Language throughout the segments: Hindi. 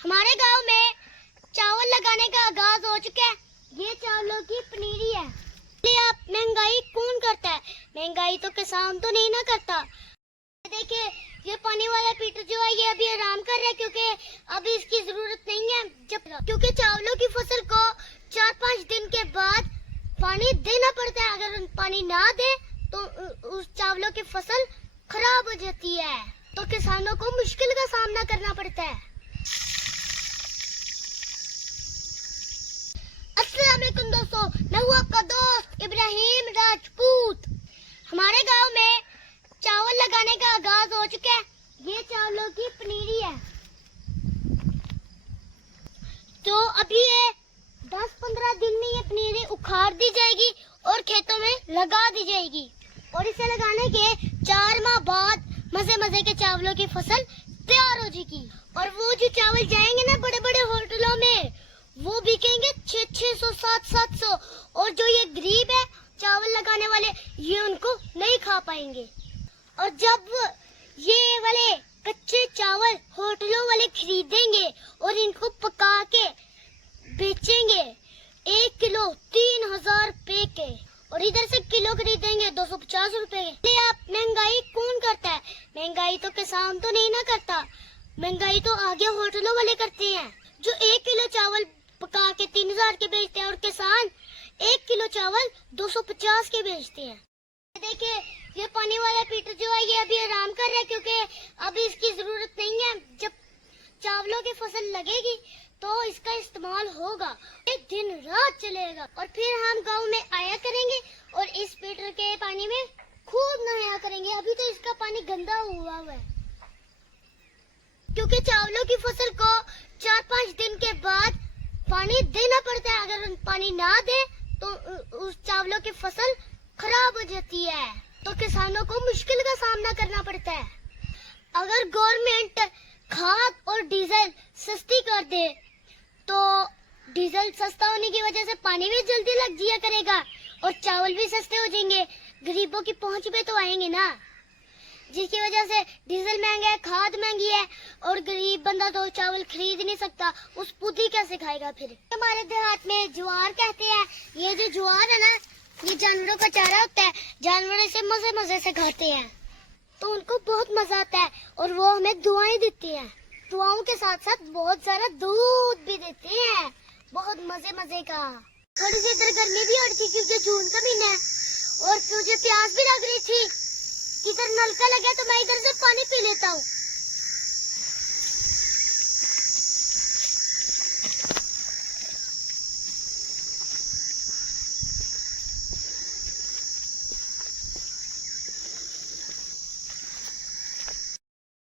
हमारे गांव में चावल लगाने का आगाज हो चुका है। ये चावलों की पनीरी है। आप महंगाई कौन करता है? महंगाई तो किसान तो नहीं ना करता। देखिए ये पानी वाला पीटर जो है ये अभी आराम कर रहा है क्योंकि अभी इसकी जरूरत नहीं है। क्योंकि चावलों की फसल को 4-5 दिन के बाद पानी देना पड़ता है। अगर पानी ना दे तो उस चावलों की फसल खराब हो जाती है, तो किसानों को मुश्किल का सामना करना पड़ता है। अस्सलाम वालेकुम दोस्तों, मैं हूँ आपका दोस्त इब्राहिम राजपूत। हमारे गांव में चावल लगाने का आगाज हो चुका है। ये चावलों की पनीरी है। तो अभी ये 10-15 दिन में ये पनीरी उखाड़ दी जाएगी और खेतों में लगा दी जाएगी। और इसे लगाने के 4 माह बाद मजे मजे के चावलों की फसल तैयार हो जाएगी। और वो जो चावल जाएंगे ना बड़े बड़े होटलों में, वो बिकेंगे 600, 700। और जो ये गरीब है चावल लगाने वाले, ये उनको नहीं खा पाएंगे। और जब ये वाले कच्चे चावल होटलों वाले खरीदेंगे और इनको पका के बेचेंगे 1 किलो 3000 रुपए के, और इधर से किलो खरीदेंगे 250 रुपए के। आप महंगाई कौन करता है? महंगाई तो किसान तो नहीं ना करता। महंगाई तो आगे होटलों वाले करते हैं, जो 1 किलो चावल पका के 3000 के बेचते हैं, और किसान 1 किलो चावल 250 के बेचते हैं। देखिए ये पानी वाला पीटर जो है ये अभी आराम कर रहा है क्योंकि अभी इसकी जरूरत नहीं है। जब चावलों की फसल लगेगी तो इसका इस्तेमाल होगा। एक दिन रात चलेगा और फिर हम गांव में आया करेंगे और इस पीटर के पानी में खूब नहाया करेंगे। अभी तो इसका पानी गंदा हुआ है क्योंकि चावलों की फसल को 4-5 दिन के बाद पानी देना पड़ता है। अगर पानी ना दे तो उस चावलों की फसल खराब हो जाती है, तो किसानों को मुश्किल का सामना करना पड़ता है। अगर गवर्नमेंट खाद और डीजल सस्ती कर दे तो डीजल सस्ता होने की वजह से पानी भी जल्दी लग जाया करेगा और चावल भी सस्ते हो जाएंगे। गरीबों की पहुंच पे तो आएंगे ना, जिसकी वजह से डीजल महंगा है, खाद महंगी है और गरीब बंदा तो चावल खरीद नहीं सकता। उस पुदी कैसे खाएगा फिर? हमारे देहात में ज्वार कहते हैं। ये जो ज्वार है ना, ये जानवरों का चारा होता है। जानवर इसे मजे मजे से खाते हैं तो उनको बहुत मजा आता है और वो हमें दुआएं देती हैं। दुआओं के साथ साथ बहुत सारा दूध भी देते हैं, बहुत मजे मजे का। थोड़ी सी इधर गर्मी भी हो रही थी क्योंकि जून का महीना है और मुझे प्यास भी लग रही थी। इधर नलका लगा तो मैं इधर से पानी पी लेता हूँ।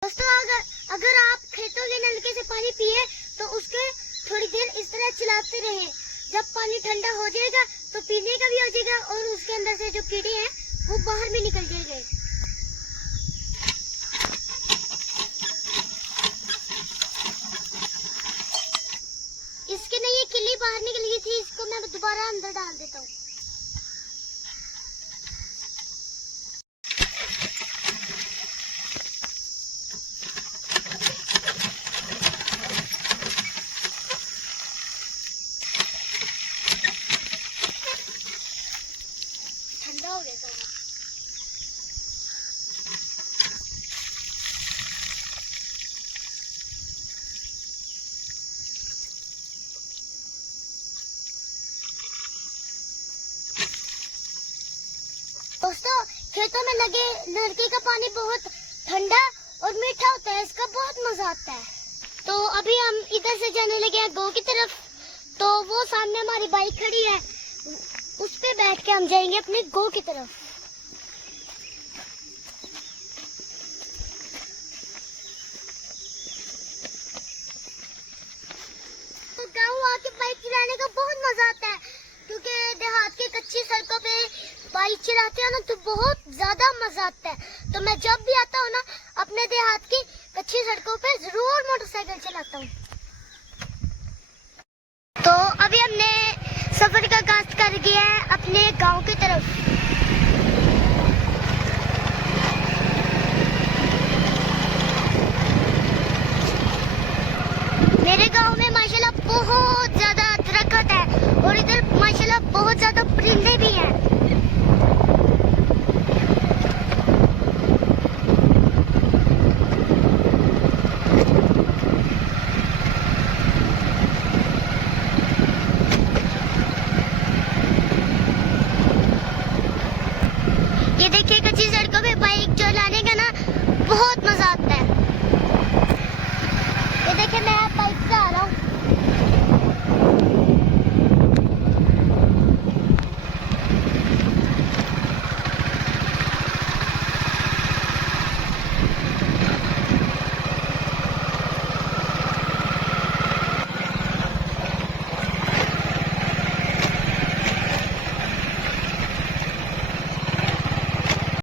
दोस्तों अगर आप खेतों के नलके से पानी पिए तो उसके थोड़ी देर इस तरह चलाते रहें। जब पानी ठंडा हो जाएगा तो पीने का भी हो जाएगा और उसके अंदर से जो कीड़े हैं वो बाहर भी निकल जाएंगे। इसके नहीं ये किल्ली बाहर निकल गई थी, इसको मैं दोबारा अंदर डाल देता हूँ। ठंडा हो गया था। दोस्तों खेतों में लगे नलके का पानी बहुत ठंडा और मीठा होता है, इसका बहुत मजा आता है। तो अभी हम इधर से जाने लगे हैं गो की तरफ। तो वो सामने हमारी बाइक खड़ी है, उस पे बैठ के हम जाएंगे अपने गो की तरफ। तो गाँव आके बाइक चलाने का बहुत मजा आता है क्योंकि देहात की कच्ची सड़कों पे बाइक चलाते हैं ना तो बहुत ज्यादा मजा आता है। तो मैं जब भी आता हूँ ना अपने देहात की कच्ची सड़कों पे जरूर मोटरसाइकिल चलाता हूँ। तो अभी हमने सफर का आगाज कर दिया है अपने गांव की तरफ। मेरे गांव में माशाल्लाह बहुत ज्यादा दरख्त है और इधर माशाल्लाह बहुत ज्यादा परिंदे भी हैं।